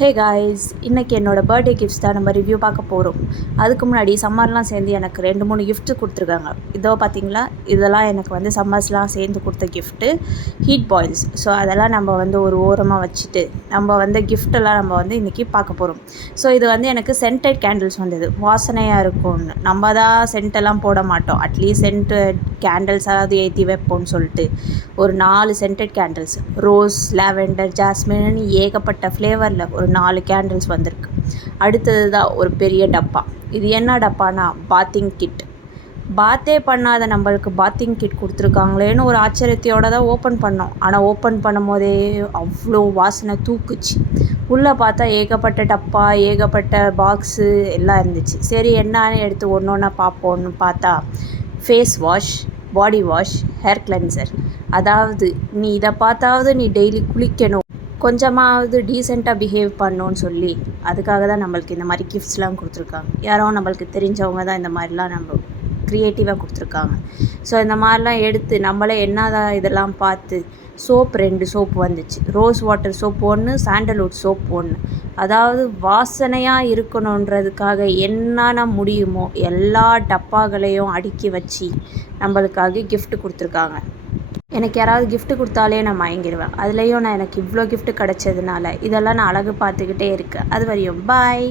Hey guys, இன்றைக்கி என்னோடய birthday gifts தான் நம்ம ரிவ்யூ பார்க்க போகிறோம். அதுக்கு முன்னாடி சம்மர்லாம் சேர்ந்து எனக்கு 2-3 கிஃப்ட்டு கொடுத்துருக்காங்க. இதோ பார்த்தீங்களா, இதெல்லாம் எனக்கு வந்து சம்மர்ஸ்லாம் சேர்ந்து கொடுத்த கிஃப்ட்டு ஹீட் பாயில்ஸ். ஸோ அதெல்லாம் நம்ம வந்து ஒரு ஓரமாக வச்சுட்டு நம்ம வந்து கிஃப்ட்டெல்லாம் நம்ம வந்து இன்றைக்கி பார்க்க போகிறோம். ஸோ இது வந்து எனக்கு சென்டட் கேண்டில்ஸ் வந்தது. வாசனையாக இருக்கும்னு நம்ம தான் சென்ட்டெல்லாம் போட மாட்டோம். அட்லீஸ்ட் சென்டட் கேண்டில்ஸாவது ஏற்றி வைப்போம்னு சொல்லிட்டு ஒரு 4 சென்டட் கேண்டில்ஸ், ரோஸ், லாவெண்டர், ஜாஸ்மின்னு ஏகப்பட்ட ஃப்ளேவரில் ஒரு 4 கேண்டில்ஸ் வந்திருக்கு. அடுத்தது தான் ஒரு பெரிய டப்பா. இது என்ன டப்பானா பாத்திங் கிட். பாத்தே பண்ணாத நம்மளுக்கு பாத்திங் கிட் கொடுத்துருக்காங்களேன்னு ஒரு ஆச்சரியத்தையோடு தான் ஓப்பன் பண்ணோம். ஆனால் ஓப்பன் பண்ணும் போதே அவ்வளோ வாசனை தூக்குச்சு. உள்ளே பார்த்தா ஏகப்பட்ட டப்பா, ஏகப்பட்ட பாக்ஸு எல்லாம் இருந்துச்சு. சரி என்னான்னு எடுத்து ஒன்று ஒன்றா பார்ப்போன்னு பார்த்தா face wash, body wash, hair cleanser. அதாவது நீ இதை பார்த்தாவது நீ டெய்லி குளிக்கணும், கொஞ்சமாவது டீசெண்டாக பிஹேவ் பண்ணணுன்னு சொல்லி அதுக்காக தான் நம்மளுக்கு இந்த மாதிரி கிஃப்ட்ஸ்லாம் கொடுத்துருக்காங்க. யாரோ நம்மளுக்கு தெரிஞ்சவங்க தான் இந்த மாதிரிலாம் நம்ம க்ரியேட்டிவாக கொடுத்துருக்காங்க. ஸோ இந்த மாதிரிலாம் எடுத்து நம்மளே என்னதான் இதெல்லாம் பார்த்து சோப் 2 சோப் வந்துச்சு. Rose water soap 1, sandalwood soap 1. அதாவது வாசனையாக இருக்கணுன்றதுக்காக என்னென்ன முடியுமோ எல்லா டப்பாக்களையும் அடுக்கி வச்சு நம்மளுக்காக கிஃப்ட் கொடுத்துருக்காங்க. எனக்கு யாராவது கிஃப்ட் கொடுத்தாலே நான் மயங்கிடுவேன். அதுலேயும் எனக்கு இவ்வளோ கிஃப்ட் கிடச்சதுனால இதெல்லாம் நான் அழகு பார்த்துக்கிட்டே இருக்கேன். அது வரையும் பாய்.